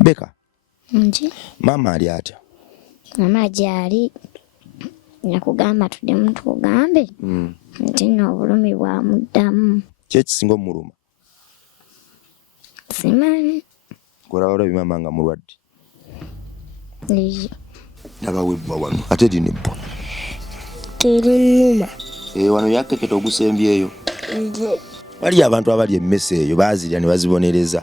Beka. Nji. Mama ali atya? Mama jali nakugamba tudde muntu kugambe. Nti no obulumi bwa muddamu. Kyekisinga omuluma? Simanyi. Olabye mama nga mulwadde? Nabawebbwa wano ate dinebwa Terinnuma. Wano yakeketa ogusembyeyo. Waliyo abantu abali emmese eyo baazirya ne bazibonereza.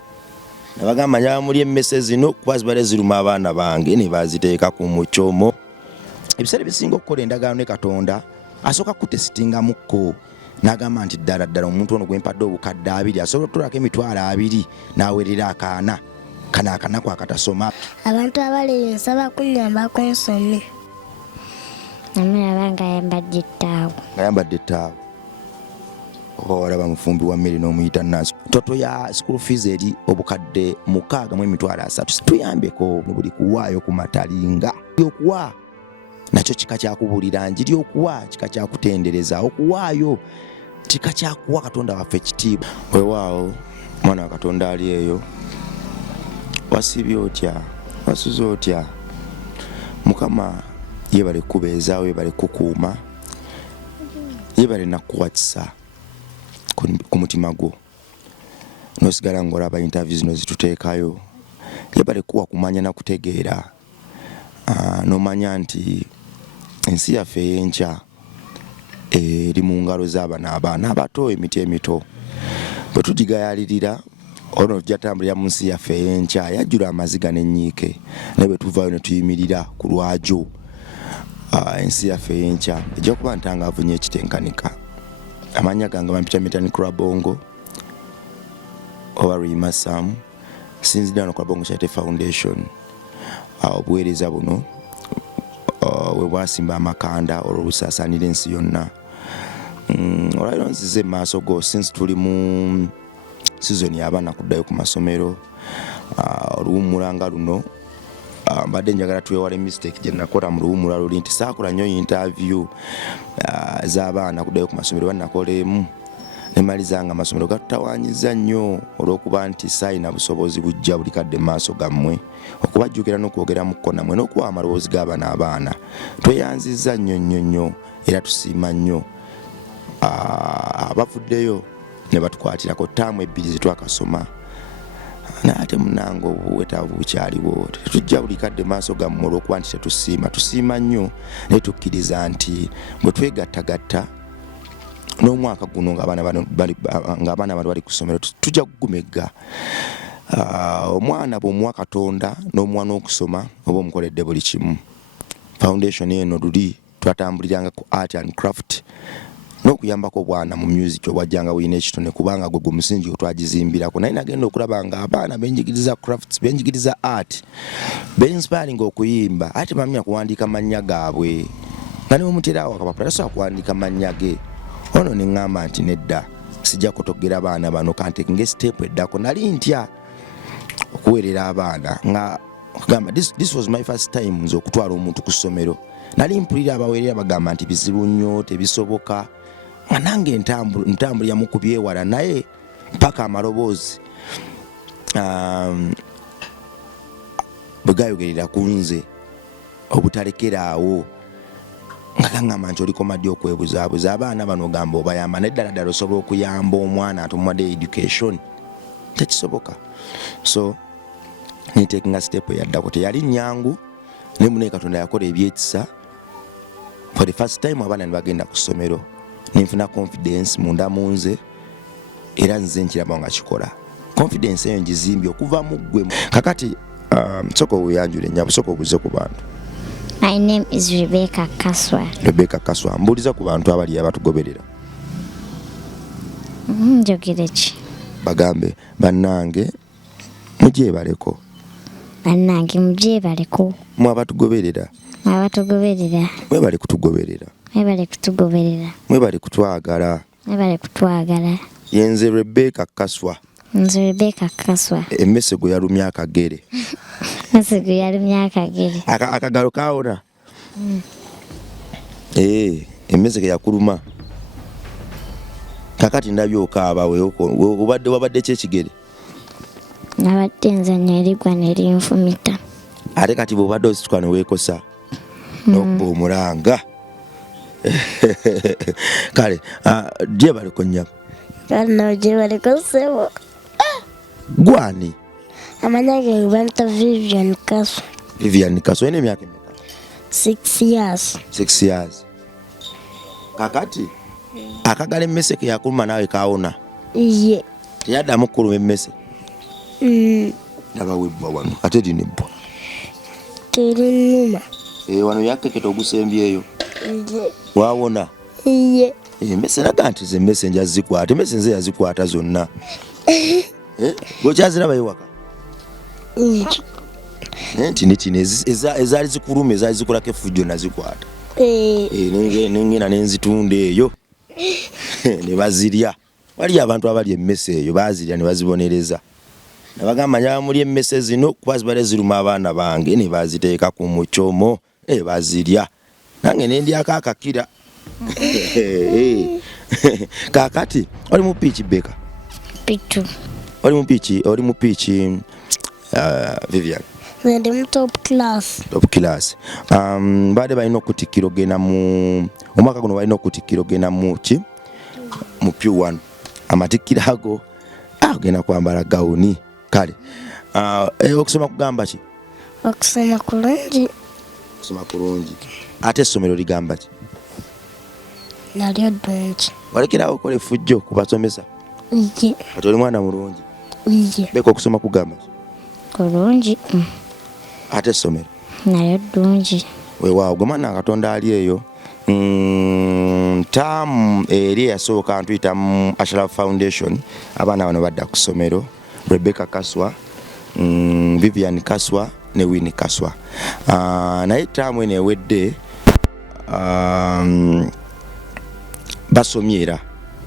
Nabagamba nyaba muli emmese zino kuba zibale ziruma abaana bange ne baziteeka ku mucyomo. Ebiseera bisinga okukola endagaano ne Katonda asooka kutesitingamukko n'agamba nti ddala omuntu ono gwe mpadde obukadde 2 asobola okutolako emitwalo 2 n'awerera akaana kana akanaku akatasoma. Abantu abali nsaba kunnyambako nsome. Namulaba ng'ayambadde ettaawo. Ng'ayambadde ettaawo. Oba walaba mufumbi wa mmere n'omuyita Nansi. Toto ya school fees eri obukadde 6,300. Tuyambeko mu buli kuwaayo ku matalinga. Okuwa nakyo kika kyakubulira njiri okuwa kika kyakutendereza okuwaayo kika kyakuwa Katonda waffe ekitiibwa. Weewaawo mwana wa Katonda ali eyo. Wasibye otya? Wasuze otya? Mukama yebale kubeezaawo, yebale kukuuma, yebale nakuwatisa ku mutima gwo. Nosigala ng'olaba interviews zino zituteekayo. Yebale kuwa kumanya na kutegeera. Nomanya nti ensi yaffe ey'enkya eri mu ngalo z'abaana abato, emiti emito. Bwe tugigayalirira ono jatambulira mu nsi yaffe ey'enkya yajjula amaziga n'ennyiike. Naye bwe tuvaayo ne tuyimirira ku lwajo ensi yaffe ey'enkya ejja kuba ntangaavu nnyo ekitenkanika. Amannya gange bampita Metani Kurabongo oba Rima Sam. Sinzira no Kurabongo Charity Foundation. Obuweereza buno we bwasimba amakanda olw'olusaasaanira ensi yonna. Olwaliro nzize mu maaso go since tuli mu season y'abaana kuddayo ku masomero. Oluwummula nga luno mbadde njagala twewale mistake gye nakola mu luwummula luli nti saakola nnyo interview z'abaana kuddayo ku masomero banakola emu nemaliza nga amasomero gatutawaanyiza nnyo olw'okuba nti saayina busobozi bujja buli kadde mu maaso gammwe okubajjukira n'okwogera mu kko nammwe n'okuwa amaloboozi g'abaana abaana. Tweyanzizza nnyo era tusiima nnyo abavuddeyo ne batukwatirako ttaamu 2 zetwakasoma. Naate munange obuwetaavu bukyaliwo. Tetujja buli kadde maaso gammwe olw'okuba nti tusiima nnyo naye tukkiriza nti bwe twegattagatta n'omwaka guno ng'abaana bano bali ku ssomero tujja kugumegga. Omwana bw'omuwa Katonda n'omwana okusoma oba omukoledde buli kimu. Foundation eno luli twatambuliranga ku art and craft n'okuyambako obwana mu music obwajjanga buyina ekitone kubanga gwe musingi otwagizimbirako. Naye nagenda okulaba nga abaana benjigiriza crafts, benjigiriza art, benspiring okuyimba ate bamanya kuwandiika mannya gaabwe. Nga ne bwemuteerawo akapapula tasobola kuwandiika mannya ge. Ono ne ŋŋamba nti nedda sijja kutogera abaana bano kanteke ng'esiteepu eddako. Nali ntya okuweerera abaana nga kugamba this was my first time nze okutwala omuntu ku ssomero. Nali mpulira abaweerera bagamba nti bizibu nnyo tebisoboka nga nange ntambulira mu kubyewala naye mpaka amaloboozi bwe gayogerera ku nze obutalekeraawo nga gaŋŋamba nti olikoma ddi okwebuzaabuza abaana bano gamba obayamba naye ddala osobola okuyamba omwana atumuwadde education tekisoboka. So niteekinga siteepu eyaddako teyali nnyangu naye munaye Katonda yakola ebyekisa. For the first time abaana ne bagenda ku ssomero ninfuna confidence munda mu nze era nze nkiraba nga kikola. Confidence eyo ngizimbye okuva mu ggwe. Kakati sooka oyanjule nnyabo sooka obuze ku bantu. My name is Rebecca Kaswa. Rebecca Kaswa. Mbuuliza ku bantu abali abatugoberera. Njogere ki? Bagambe bannange mugyebaleko. Bannange mugyebaleko. Mwe abatugoberera. Abatugoberera. Mwebale kutugoberera. Mwebale kutugoberera. Mwebale kutwagala. Mwebale kutwagala. Yenze Rebecca Kaswa. Nze Rebecca Kaswa. Emmesego yalumya akagere. Emmesego yalumya akagere. Akagalo kaawona. Emmesego yakuluma. Kakati ndabyo okaaba wabadde kyekigere. nabadde nzannya erigwa ne linfumita. Ate kati bw'obadde osituka ne weekosa n'okubba omulanga. Kale gye baliko nnyabo. Kale nawe gye baliko ssebo. Gwani? Amanya ge banta Vivian Kaswa. Vivian Kaswa ene emyaka emeka? 6 years. 6 years. Kakati akagala emmese ke yakuluma nawe kaawona? Iye. Teyaddamu kuluma emmese? Ndaba webbwa wano ate lino ebbwa. Terinuma. Wano yakeketa ogusembyeyo. Iye. Waawona? Iye. Emmese naga nti ze emmese nja zikwata. Emmese nze yazikwata zonna. Gwokyaziraba ewaka? Nti netino ezaali zikuluma ezaali zikulako effujjo nazikwata. Nengenda nenzitunda eyo ne bazirya. Waliyo abantu abalya emmese eyo bazirya ne bazibonereza. Nabagamba nyaba muli emmese zino kuba zibadde ziruma abaana bange ne baziteeka ku mucyomo ne bazirya. Nange ne ndyako akakira. Kakati oli mu piiki Beka? Pitu. Oli mu piiki Vivian? Ndi mu top class. Top class. Baade balina okutikkira ogenda mu omwaka guno balina okutikkira ogenda mu ki? Mu P1. Amatikkira ago ogenda kwambala gawuni. Kale okusoma kugamba ki? Okusoma kulungi. Okusoma kulungi. Ate essomero ligamba ki? Nalyo ddungi. Walekerawo okola effujjo ku basomesa? Iye. Kati oli mwana mulungi? Iye. Beka okusoma kugamba ki? Kulungi. Ate essomero? Nalyo ddungi. Weewaawo gwe mwana Katonda ali eyo. Taamu eri eyasooka ntuyita mu Ashraf Foundation. Abaana bano badda ku ssomero. Rebecca Kaswa, Vivian Kaswa ne Winnie Kaswa. Naye taamu eno ewedde basomye era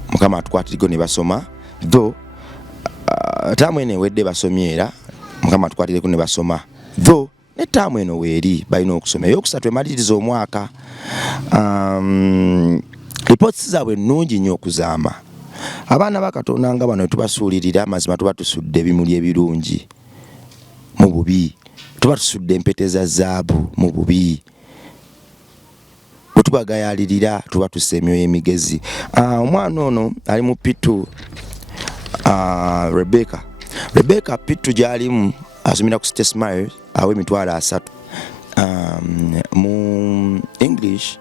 Mukama atukwatirigo ne basoma. Though taamu eno ewedde basomye era Mukama atukwatirigo ne basoma. Though ne taamu eno weeri balina okusoma. Eyokusatu emaliriza omwaka. Reports zaabwe nnungi nnyo okuzaama. Abaana ba Katonda nga bano tubasuulirira amazima tuba tusudde ebimuli ebirungi mu bubi. Tuba tusudde empete za zaabu mu bubi. Bwe tubagayalirira tuba tussa emyoyo emigezi. Omwana ono ali mu P2 Rebecca P2 gy'alimu asomera ku State Smile aw'emitwalo 3. Mu English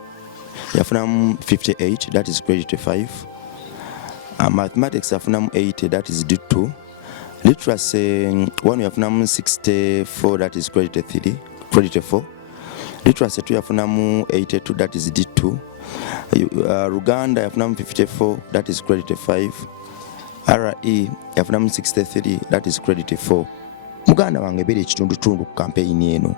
yafunamu 58, that is credit 5. Mathematics yafunamu 80, that is D2. Literacy one yafunamu 64, that is credit 4. Literacy 2 yafunamu 82, that is D2. Ruganda yafunamu 54, that is credit 5. RE yafunamu 63, that is credit 4. Muganda wange bere ekitundutundu ku campaign eno.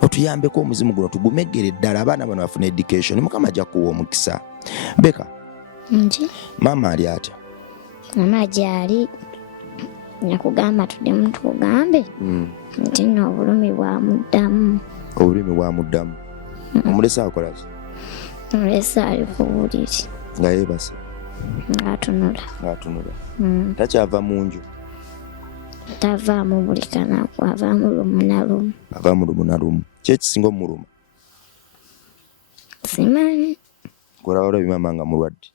Otuyambeko omuzimu guno tugumegere ddala abaana bano bafuna education. Mukama ajja kuwa omukisa. Beka. Nji. Mama ali atya? Mama gyali nakugamba tuddemu tukugambe nti nno obulumi bwamuddamu. Obulumi bwamuddamu. Omulesa akola ki? Omulesa ali ku buliri. Nga yeebase? Ng'atunula. Takyava mu nju? Tavaamu buli kanaku, avaamu lumu na lumu. Avaamu lumu na lumu. Ki ekisinga omuluma? Simanyi. Olabye mama nga mulwadde?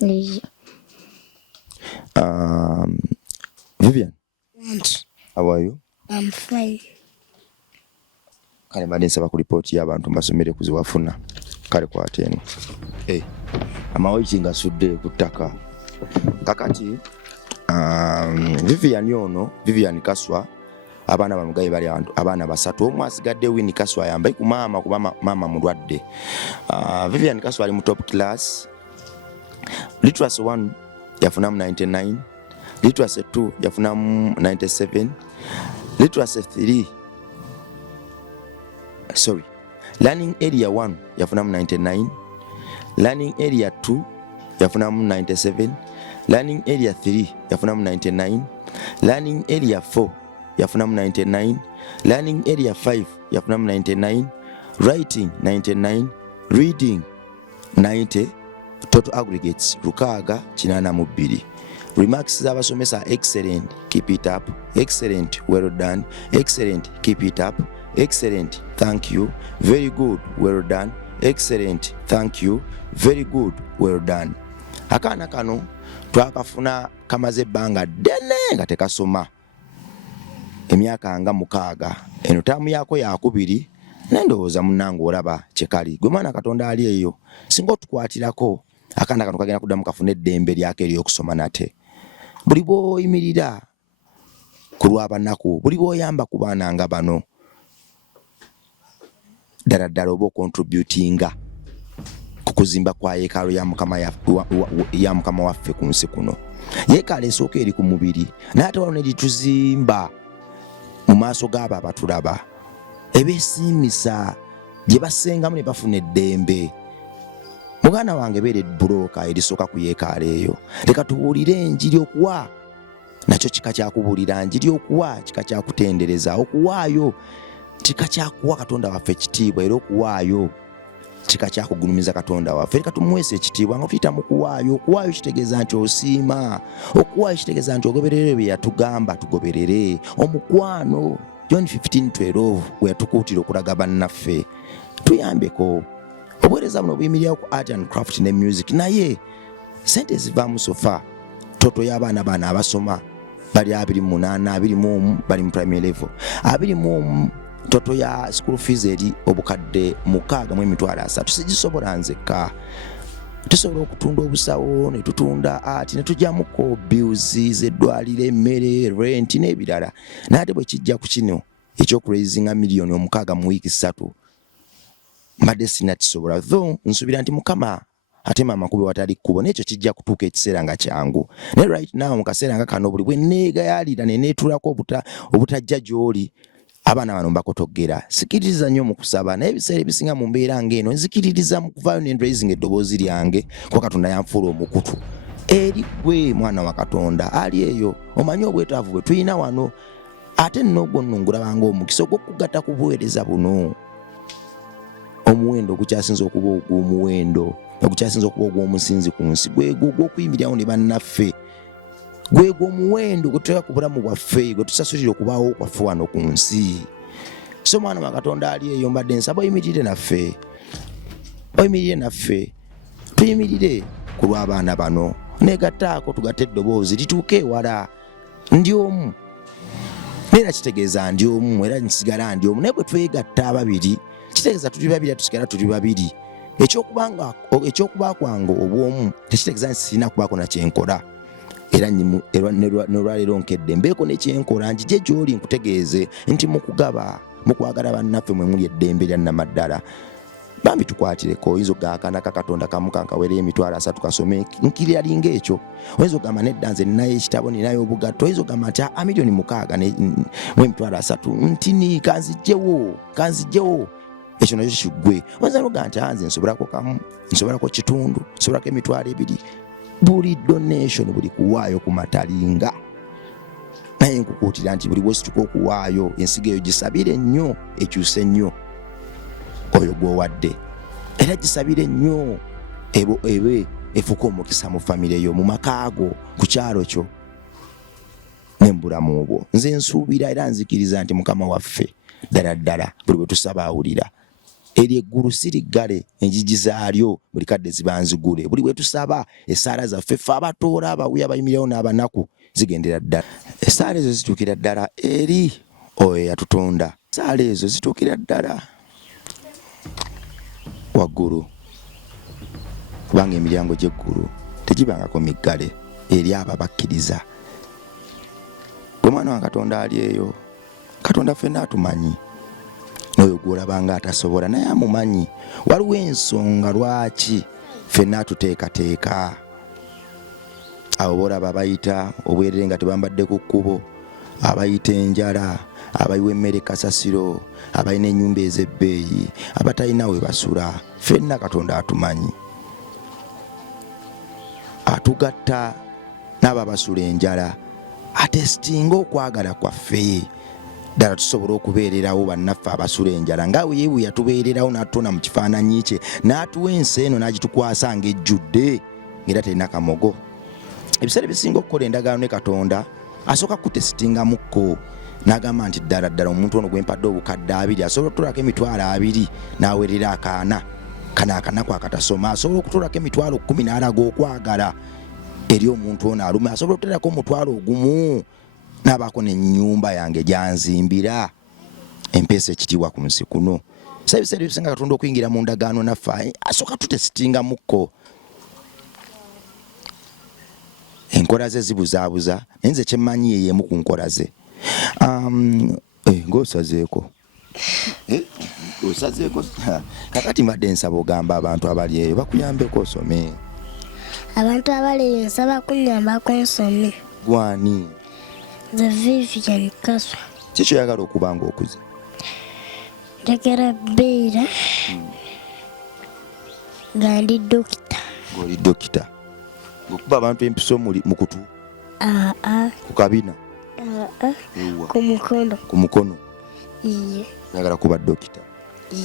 Iye. Vivian? How are you? I'm fine. Kale mbadde nsaba ku lipooti y'abantu mbasomere ku ziwafuna. Kale kwata eno. Amawiki nga sudde ku ttaka. Kakati Vivian Kaswa abaana bamugaye bali abaana basatu. Omu asigadde Winnie Kaswa ayambaye ku maama kuba maama mulwadde. Vivian Kaswa ali mu top class. Literacy 1 yafunamu 99. Literacy 2 yafunamu 97. Literacy 3 Learning area 1 yafunamu 99. Learning area 2 yafunamu 97. Learning area 3 yafunamu 99. Learning area 4 yafunamu 99. Learning area 5 yafunamu 99. Writing 99. Reading 90. Total aggregates 682. Remarks z'abasomesa excellent, keep it up. Excellent, well done. Excellent, keep it up. Excellent, thank you. Very good, well done. Excellent, thank you. Very good, well done. Akaana kano twakafuna kamaze ebbanga ddene nga tekasoma emyaka nga 6. Eno taamu yaako yakubiri nendowooza munnange olaba kyekali. Gwe mwana Katonda ali eyo singa otukwatirako akaana kano kagenda kuddamu kafuna eddembe lyako ery'okusoma nate. Buli bw'oyimirira ku lw'abanaku, buli bw'oyamba ku baana nga bano, ddala ddala oba okontributinga ku kuzimba kwa yeekaalu ya Mukama waffe ku nsi kuno. Yeekaalu esooka eri ku mubiri naye ate waliwo negituzimba mu maaso g'abo abatulaba, ebeesiimisa gye basengamu ne bafuna eddembe. Muganda wange beera ebbulooka erisooka ku yeekaalu eyo. Leka tubuulire enjiri. Okuwa nakyo kika kyakubuulira njiri. Okuwa kika kyakutendereza. Okuwaayo kika kyakuwa Katonda waffe ekitiibwa, era okuwaayo kika kyakugulumiza Katonda waffe. Leka tumuweesa ekitiibwa nga tuyita mu kuwaayo. Okuwaayo kitegeeza nti osiima. Okuwaayo kitegeeza nti ogoberere bye yatugamba tugoberere. Omukwano John 15:12 bwe yatukuutira okulaga bannaffe tuyambeko. Obuweereza buno buyimirira ku art and craft ne music, naye sente zivaamu sofa. Toto y'abaana bana abasoma bali 28, 21 bali mu primary level, 21 toto ya school fees eri obukadde 6,300. Sigisobola nzekka. Tusobola okutunda obusawo ne tutunda art ne tujjamuko bills z'eddwaliro, emmere, rent n'ebirala. N'ate bwe kijja ku kino eky'okuraisinga miliyoni 6 mu wiiki 3 mbadde sinnakisobola, though nsuubira nti Mukama ate mama kube watali kkubo, n'ekyo kijja kutuuka ekiseera nga kyangu. Naye right now mu kaseera nga kano buli bwe neegayaalira ne neetulako obutajja gy'oli, abaana bano mbakotogera. Sikiririza nnyo mu kusaba, naye ebiseera ebisinga mu mbeera ng'eno nzikiririza mu kuvaayo ne raising eddoboozi lyange kuba Katonda yanfuula omukutu eri gwe mwana wa Katonda ali eyo. Omanyi obwetaavu bwe tulina wano, ate nno ogwo nno ngulabanga omukisa ogw'okugatta ku buweereza buno. Omuwendo ogukyasinza okuba ogw'omuwendo, ogukyasinza okuba ogw'omusinzi ku nsi, gw'okuyimirirawo ne bannaffe, gw'omuwendo gwe tuteka ku bulamu bwaffe, gwe tusasulira okubaawo kwaffe wano ku nsi. So mwana wa Katonda ali eyo mbadde nsaba oyimirire naffe, oyimirire naffe, tuyimirire ku lw'abaana bano. Negattaako tugatte eddoboozi lituuke ewala. Ndi omu, neera kitegeeza ndi omu, era nsigala ndi omu. Naye bwe twegatta ababiri kitegeeza tuli babiri, tusigala tuli babiri. Ekyokuba kwange obwomu tekitegeeza nti sirina kubaako na kyenkola. Era n'olwaleero nkedde mbeeko ne kyenkola, njije gy'oli nkutegeeze nti mu kugaba, mu kwagala bannaffe mwe muli eddembe lya nnamaddala. Bambi tukwatireko, oyinza okugamba ka Katonda kamu kankawere emitwalo 3 kasome nkirira linga ekyo. Oyinza okugamba nedda nze ninayo ekitabo, ninayo obugatto. Oyinza okugamba nti miliyoni 6 mu emitwalo 3 ntini kanzijjewo. Ekyo nakyo kiggwe. Oyinza n'okugamba nti nze nsobolako kamu, nsobolako kitundu, nsobolako emitwalo 2. Buli donation, buli kuwaayo ku matalinga. Naye nkukuutira nti buli bw'osituka okuwaayo, ensigo eyo gisabire nnyo, ekyuse nnyo oyo gw'owadde. Era gisabire nnyo ebe efuka omukisa mu famire yo, mu makaago, ku kyalo kyo ne mu bulamu obwo. Nze nsuubira era nzikiriza nti Mukama waffe ddala ddala buli bwe tusaba awulira. Eri eggulu siriggale, enjigi zaalyo buli kadde ziba nzigule. Buli bwe tusaba essaala zaffe ffe abatoola, abawuya, abayimirirawo n'abanaku zigendera ddala. Essaala ezo zituukira ddala eri oyo yatutonda. Essaala ezo zituukira ddala waggulu, kubanga emiryango gy'eggulu tegibangako miggale eri abo abakkiriza. Gwe mwana wa Katonda ali eyo, Katonda ffenna atumanyi. N'oyo gw'olabanga atasobola naye amumanyi. Waliwo ensonga lwaki ffenna atuteekateeka. Abo boolaba abayita obwerere nga tebambadde ku kkubo, abayita enjala, abayiwa emmere kasasiro, abalina ennyumba ez'ebbeeyi, abatalina we basula. Ffenna Katonda atumanyi. Atugatta n'abo abasula enjala, atesitinga okwagala kwaffe. Ddala tusobola okubeererawo bannaffe abasula enjala ngaawe yeewe yatubeererawo n'atutona mu kifaananyi kye, n'atuwa ensi eno n'agitukwasa ng'ejjudde ng'era terina kamogo. ebiseera bisinga okukola endagaano ne Katonda asooka kutesitingamukko n'agamba nti ddala omuntu ono gwe mpadde obukadde 2 asobola okutolako emitwalo 2 n'awerera akaana kanaku akatasoma, asobola okutolako emitwalo 10 n'alaga okwagala eri omuntu ono aluma, asobola okuterako omutwalo ogumu n'abaako n'ennyumba yange gyanzimbira empeesa ekitiibwa ku nsi kuno. Ebiseera ebisinga Katonda okuyingira mu ndagaano naffe asooka tutesitingamukko. Enkola ze zibuzaabuza naye nze kyemmanyi yeemu ku nkola ze. Ng'osazeeko osazeeko kakati mbadde nsaba ogamba abantu abali eyo bakuyambeko osome. Abantu abali eyo nsaba kunnyambako nsome. Gwani? Nze Vivian Kaswa. Kiki oyagala okuba ng'okuze? Njagala beera nga ndi dokita. Ng'oli dokita ng'okuba abantu empiso mu kutu? Ku kabina? Ku mukono? Iye. Oyagala kuba dokita?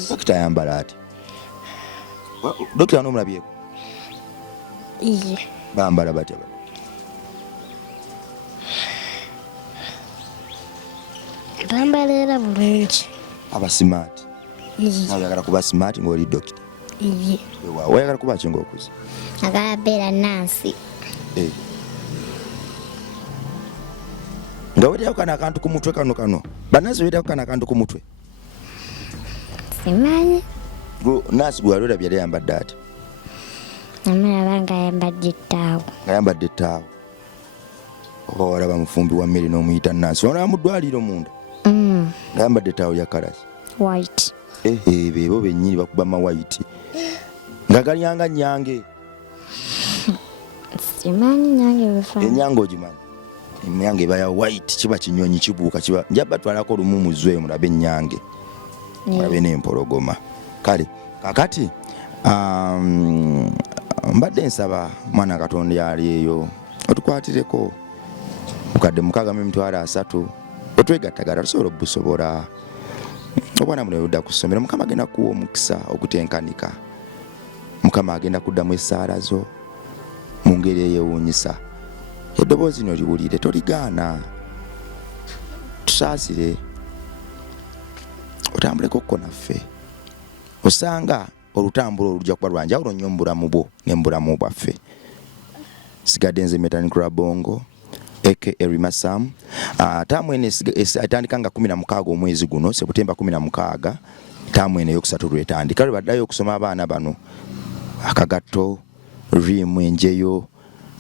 Dokita ayambala ati? Dokita n'omulabyeko? Iye. Bambala batya? Bambala era bulungi. Aba smart? Iye. Nawe oyagala kuba smart ng'oli dokita? Iye. Oyagala kuba ki ng'okuze? Agala beera nansi. Nga weerako kano akantu ku mutwe kano bannansi weerako kano akantu ku mutwe? Simanyi. Nansi gwe wali olabye yali ayambadde ati? Namulaba nga ayambadde ettaawo. Nga ayambadde ettaawo. Oba walaba mufumbi wa mmere n'omuyita Nansi olaba mu ddwaliro munda? Nga ayambadde ettaawo lya kalaki? White. Beebo bennyini bakuba mawayiti nga galyanga nnyange. Simanyi nyange bifaanyi. Ennyange ogimanyi? Ennyange eba ya white, kiba kinyonyi kibuuka, kiba njaba twalako olumu muzwe mulabe ennyange mulabe n'empologoma. Kale kakati mbadde nsaba mwana Katonda yali eyo otukwatireko mukadde 630 otwegattagala tusobola obusobola obwana muno odda ku ssomero. Mukama agenda kuwa omukisa okutenkanika. Mukama agenda kuddamu essaala zo mu ngeri eyewuunyisa. Eddoboozi lino liwulire toligaana, tusaasire otambuleko kko naffe. Osanga olutambulo olujja kuba lwanjawulo nnyo mu bulamu bwo ne mu bulamu bwaffe. Sigadde nze Metanikula Bongo aka Erima Sam. Taamu eno etandika nga 16 omwezi guno, Seputemba 16. Taamu eno eyokusatu lwetandika. Lwe baddayo okusoma abaana bano akagatto, rimu, enjeyo,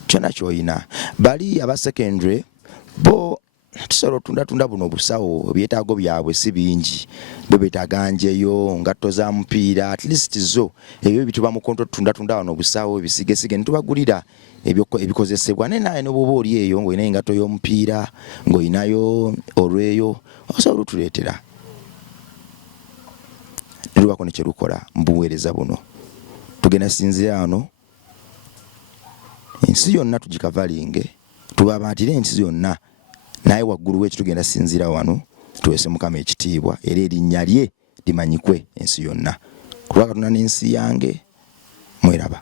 kyonna ky'oyina. Bali aba secondary bo tusobola otunda buno obusawo, ebyetaago byabwe si bingi. Bo beetaaga njeyo, ngatto za mupiira, at least zo ebyo bituba mu konto tunda wano obusawo, ebisigesige ntubagulira ebikozesebwa. Ne naye n'obuba oli eyo ng'olina engatto y'omupiira, ng'olinayo olweyo, osobola otuleetera. Nilubako ne kye lukola mbuweereza buno. Tugenda sinzira wano ensi yonna tugikavalinge, tubabaatire ensi yonna, naye waggulu w'ekyo tugenda sinzira wano tuweese Mukama ekitiibwa era erinnya lye limanyikwe ensi yonna. Kulwa Katonda n'ensi yange mweraba.